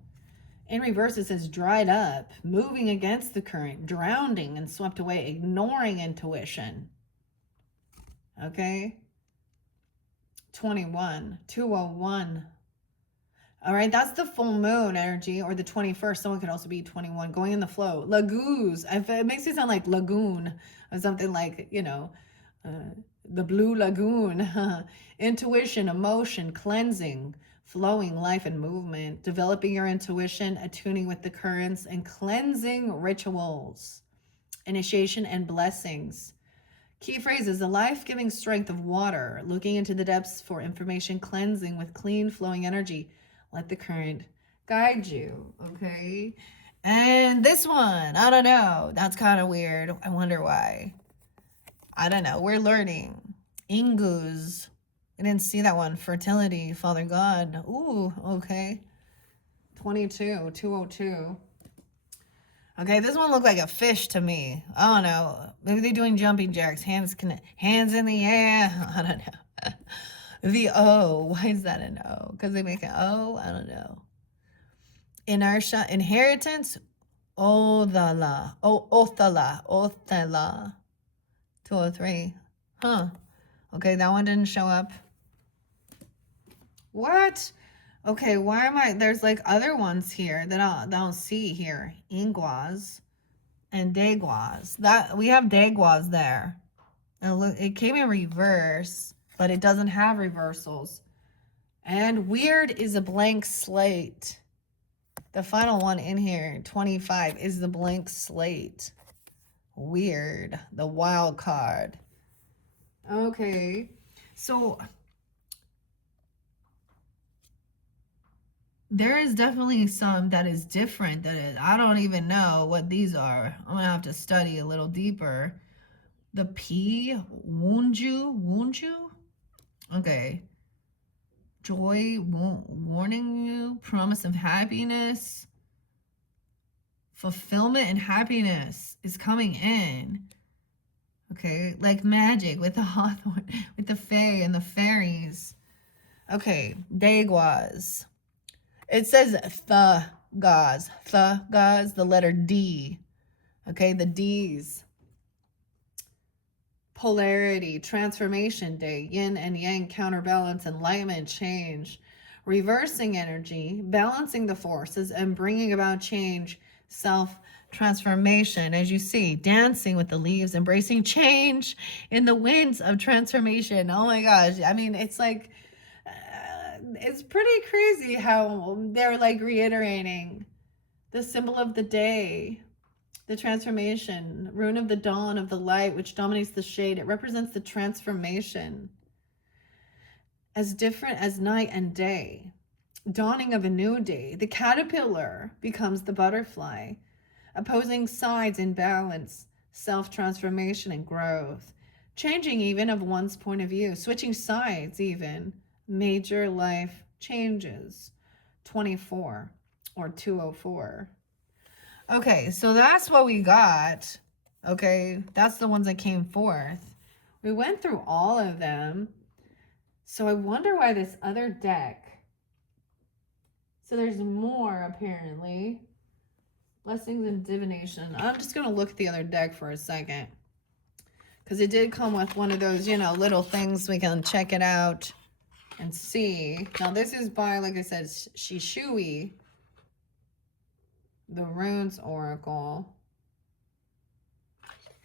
In reverse, it says dried up, moving against the current, drowning and swept away, ignoring intuition. Okay. 21, 201. All right, that's the full moon energy, or the 21st. Someone could also be 21, going in the flow. Lagoons. It makes it sound like lagoon or something like, you know, the blue lagoon. Intuition, emotion, cleansing, flowing life and movement, developing your intuition, attuning with the currents, and cleansing rituals, initiation and blessings. Key phrases: the life-giving strength of water, looking into the depths for information, cleansing with clean flowing energy. Let the current guide you, okay? And this one, I don't know. That's kind of weird. I wonder why. I don't know. We're learning. Ingus. I didn't see that one. Fertility, Father God. Ooh, okay. 22, 202. Okay, this one looked like a fish to me. I don't know. Maybe they're doing jumping jacks. Hands in the air. I don't know. The O. Why is that an O? Because they make an O? I don't know. Inertia. Inheritance. Othala. Othala. 203. Huh. Okay, that one didn't show up. What? Okay, why am I... There's like other ones here that I don't see here. Inguas and Deguas. We have Deguas there. And look, it came in reverse, but it doesn't have reversals. And weird is a blank slate. The final one in here, 25, is the blank slate. Weird. The wild card. Okay. So there is definitely some that is different. I don't even know what these are. I'm going to have to study a little deeper. The P, Wunju? Okay. Joy, warning you, promise of happiness. Fulfillment and happiness is coming in. Okay, like magic with the hawthorn, with the fae and the fairies. Okay, Deguas. It says the gods, the letter D. Okay, the D's. Polarity, transformation day, yin and yang, counterbalance, enlightenment, change, reversing energy, balancing the forces, and bringing about change, self-transformation. As you see, dancing with the leaves, embracing change in the winds of transformation. Oh my gosh. I mean, it's like, it's pretty crazy how they're like reiterating the symbol of the day. The transformation, rune of the dawn of the light, which dominates the shade. It represents the transformation. As different as night and day. Dawning of a new day. The caterpillar becomes the butterfly. Opposing sides in balance. Self-transformation and growth. Changing even of one's point of view. Switching sides even. Major life changes. 24 or 204. Okay, so that's what we got. Okay, that's the ones that came forth. We went through all of them. So I wonder why this other deck. So there's more apparently. Blessings and divination. I'm just going to look at the other deck for a second. Because it did come with one of those, you know, little things we can check it out and see. Now this is by, like I said, Shishui. The Runes Oracle.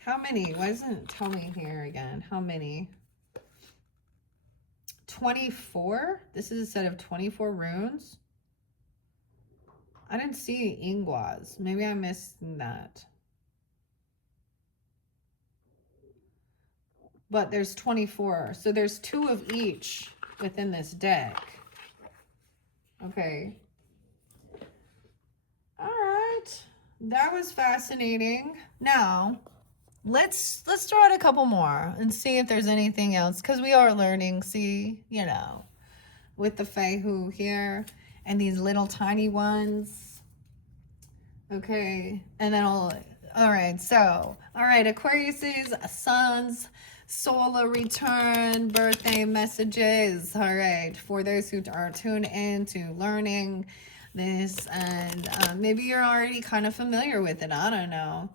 How many? Why doesn't it tell me here again? How many? 24? This is a set of 24 runes? I didn't see Inguas. Maybe I missed that. But there's 24. So there's 2 of each within this deck. Okay. All right, that was fascinating. Now, let's throw out a couple more and see if there's anything else, because we are learning. See, you know, with the Feihu here and these little tiny ones. Okay, and then all right. So, all right, Aquarius's sun's solar return birthday messages. All right, for those who are tuned in to learning this, and maybe you're already kind of familiar with it. I don't know.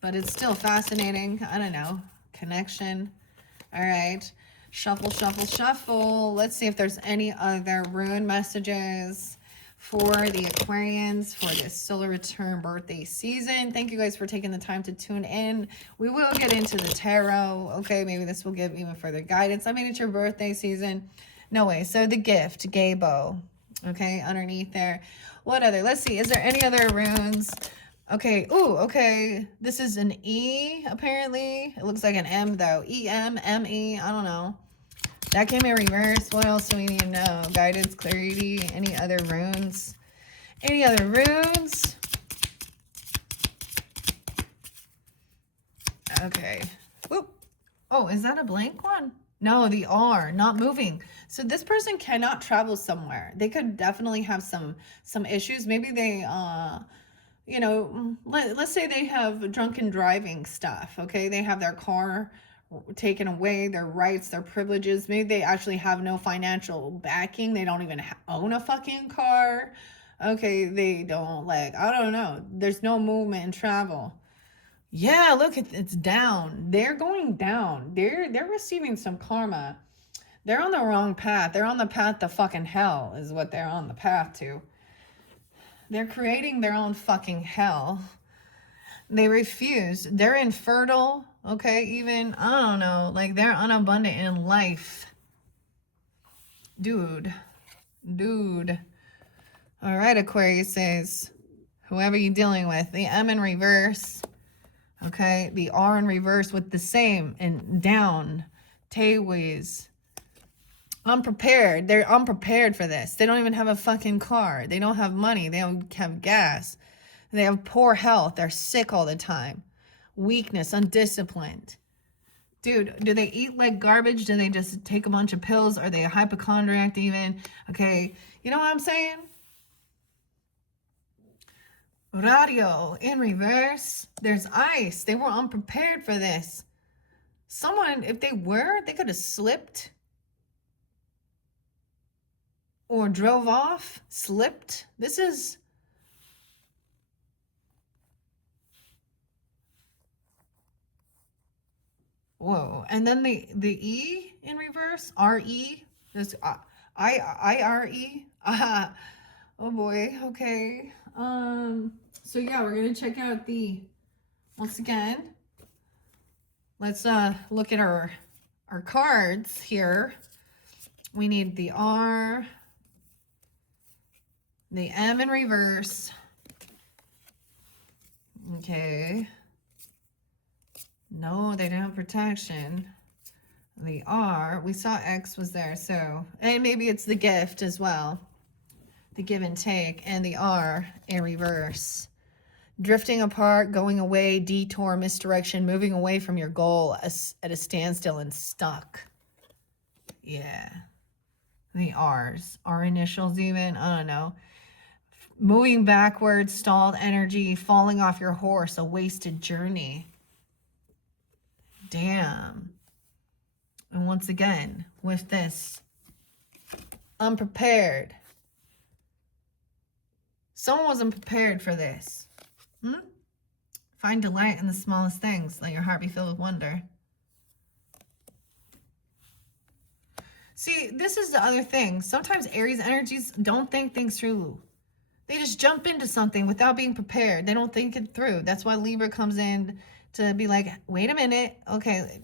But it's still fascinating. I don't know. Connection. All right. Shuffle, shuffle, shuffle. Let's see if there's any other rune messages for the Aquarians for this solar return birthday season. Thank you guys for taking the time to tune in. We will get into the tarot. Okay, maybe this will give even further guidance. I mean, it's your birthday season. No way. So the gift, Gabo. Okay, underneath there. What other? Let's see. Is there any other runes Okay. Ooh, okay. This is an E, apparently. It looks like an M, though. E-M-M-E. I don't know. That came in reverse. What else do we need to know? Guidance, clarity, any other runes? Any other runes? Okay. Whoop. Oh, is that a blank one? No, the R, not moving. So this person cannot travel somewhere. They could definitely have some issues. Maybe they you know, let's say they have drunken driving stuff, okay? They have their car taken away, their rights, their privileges. Maybe they actually have no financial backing. They don't even own a fucking car. Okay, they don't, like, I don't know. There's no movement and travel. Yeah, look, it's down. They're going down. They're receiving some karma. They're on the wrong path. They're on the path to fucking hell is what they're on the path to. They're creating their own fucking hell. They refuse. They're infertile, okay? Even, I don't know, like they're unabundant in life. Dude. All right, Aquarius says, whoever you're dealing with, the M in reverse, okay? The R in reverse with the same and down, tailways. Unprepared. They're unprepared for this. They don't even have a fucking car. They don't have money. They don't have gas. They have poor health. They're sick all the time. Weakness, undisciplined. Dude, do they eat like garbage? Do they just take a bunch of pills? Are they a hypochondriac even? Okay, you know what I'm saying? Radio in reverse. There's ice. They were unprepared for this. Someone, if they were, they could have slipped. Or drove off, slipped. This is... Whoa. And then the E in reverse, R-E. This I-R-E. Oh boy, okay. So yeah, we're gonna check out the, once again, let's look at our cards here. We need the R, the M in reverse. Okay. No, they don't have protection. The R, we saw X was there, so, and maybe it's the gift as well. The give and take, and the R in reverse. Drifting apart, going away, detour, misdirection, moving away from your goal at a standstill and stuck. Yeah. The R's, our initials even, I don't know. Moving backwards, stalled energy, falling off your horse, a wasted journey. Damn. And once again, with this, unprepared. Someone wasn't prepared for this. Find delight in the smallest things. Let your heart be filled with wonder. See, this is the other thing. Sometimes Aries energies don't think things through. They just jump into something without being prepared. They don't think it through. That's why Libra comes in to be like, wait a minute. Okay,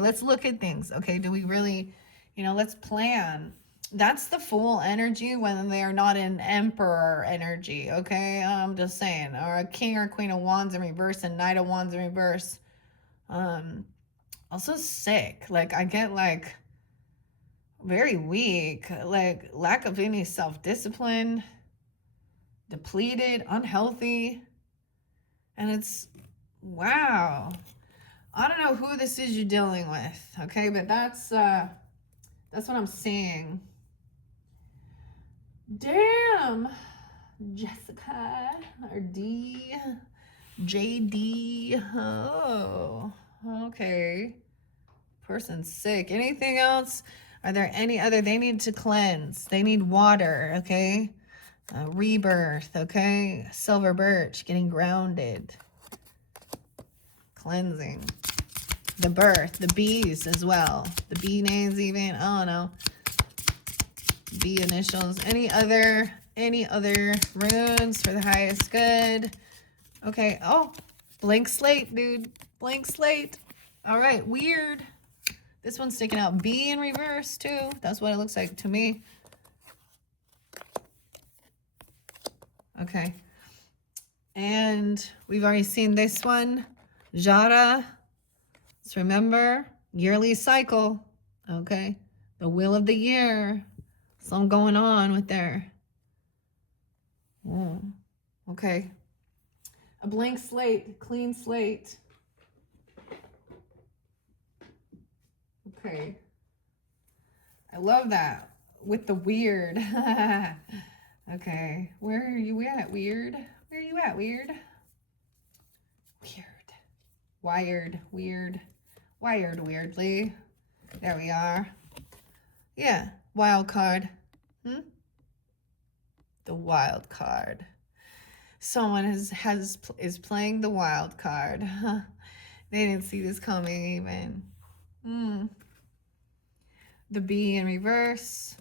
let's look at things. Okay, do we really, let's plan. That's the Fool energy when they are not in Emperor energy, okay? I'm just saying. Or a King or Queen of Wands in reverse and Knight of Wands in reverse. Also sick. Like, I get, like, very weak. Like, lack of any self-discipline. Depleted, unhealthy. And it's, wow. I don't know who this is you're dealing with, okay? But that's what I'm seeing. Damn, Jessica or JD. Oh, okay. Person's sick. Anything else? Are there any other? They need to cleanse. They need water, okay? Rebirth, okay? Silver birch, getting grounded. Cleansing. The birth, the bees as well. The bee names even, I don't know. B initials. Any other runes for the highest good? Okay. Oh, blank slate, dude. Blank slate. All right. Weird. This one's sticking out. B in reverse too. That's what it looks like to me. Okay. And we've already seen this one. Jara. Let's remember, yearly cycle. Okay. The wheel of the year. Something going on with there. Oh, okay. A blank slate, clean slate. Okay. I love that. With the weird. Okay. Where are you at, weird? Where are you at, weird? Weird. Wired, weird. Wired weirdly. There we are. Yeah. Wild card. The wild card. Someone is playing the wild card. They didn't see this coming even. The bee in reverse.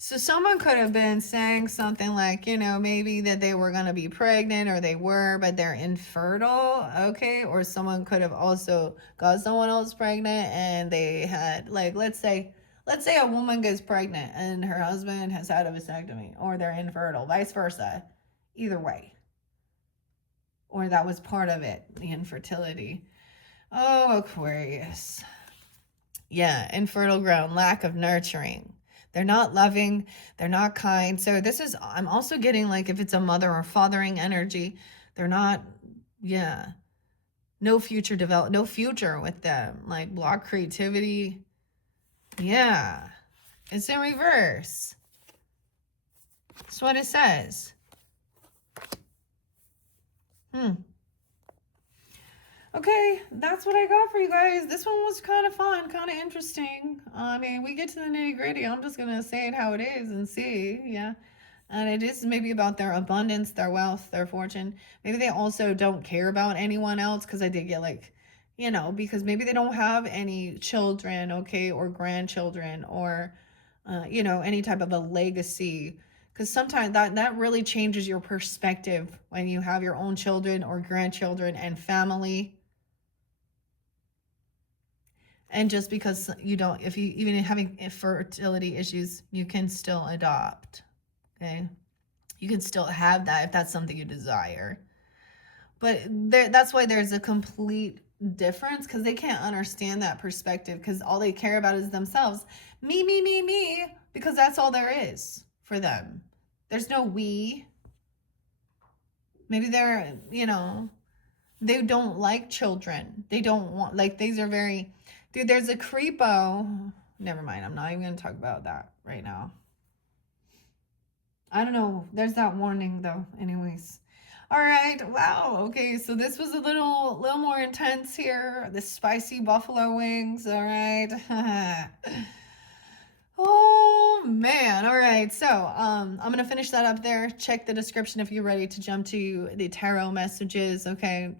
So someone could have been saying something like, you know, maybe that they were going to be pregnant, or they were, but they're infertile. Okay. Or someone could have also got someone else pregnant, and they had, like, let's say a woman gets pregnant and her husband has had a vasectomy, or they're infertile, vice versa. Either way. Or that was part of it, the infertility. Oh, Aquarius. Yeah, infertile ground, lack of nurturing. They're not loving, they're not kind. So this is, I'm also getting like if it's a mother or fathering energy, they're not, yeah. No future no future with them. Like block creativity. Yeah. It's in reverse. That's what it says. Okay, that's what I got for you guys. This one was kind of fun, kind of interesting. I mean, we get to the nitty gritty. I'm just going to say it how it is and see. Yeah. And it is maybe about their abundance, their wealth, their fortune. Maybe they also don't care about anyone else, because I did get like, you know, because maybe they don't have any children, okay, or grandchildren, or, you know, any type of a legacy. Because sometimes that really changes your perspective when you have your own children or grandchildren and family. And just because you don't, if you even having fertility issues, you can still adopt. Okay. You can still have that if that's something you desire. But that's why there's a complete difference, because they can't understand that perspective, because all they care about is themselves. Me, me, me, me, because that's all there is for them. There's no we. Maybe they're, you know, they don't like children. They don't want, like, these are very, dude, there's a creepo. Never mind. I'm not even going to talk about that right now. I don't know. There's that warning though. Anyways. All right. Wow. Okay. So this was a little more intense here. The spicy buffalo wings. All right. Oh man. All right. So, I'm going to finish that up there. Check the description if you're ready to jump to the tarot messages. Okay.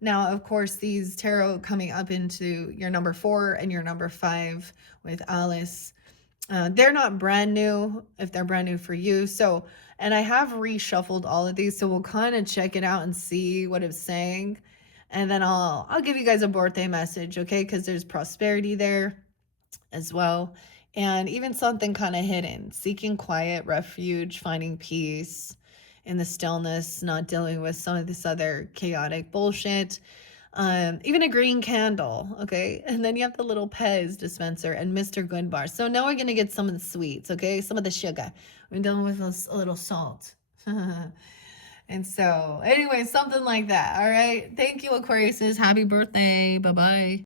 Now, of course, these tarot coming up into your number 4 and your number 5 with Alice. They're not brand new if they're brand new for you. So, and I have reshuffled all of these, so we'll kind of check it out and see what it's saying. And then I'll give you guys a birthday message, okay? Because there's prosperity there as well. And even something kind of hidden, seeking quiet, refuge, finding peace in the stillness, not dealing with some of this other chaotic bullshit. Even a green candle, okay? And then you have the little Pez dispenser and Mr. Goodbar. So now we're going to get some of the sweets, okay? Some of the sugar. We're done with a little salt. And so, anyway, something like that, all right? Thank you, Aquariuses. Happy birthday. Bye-bye.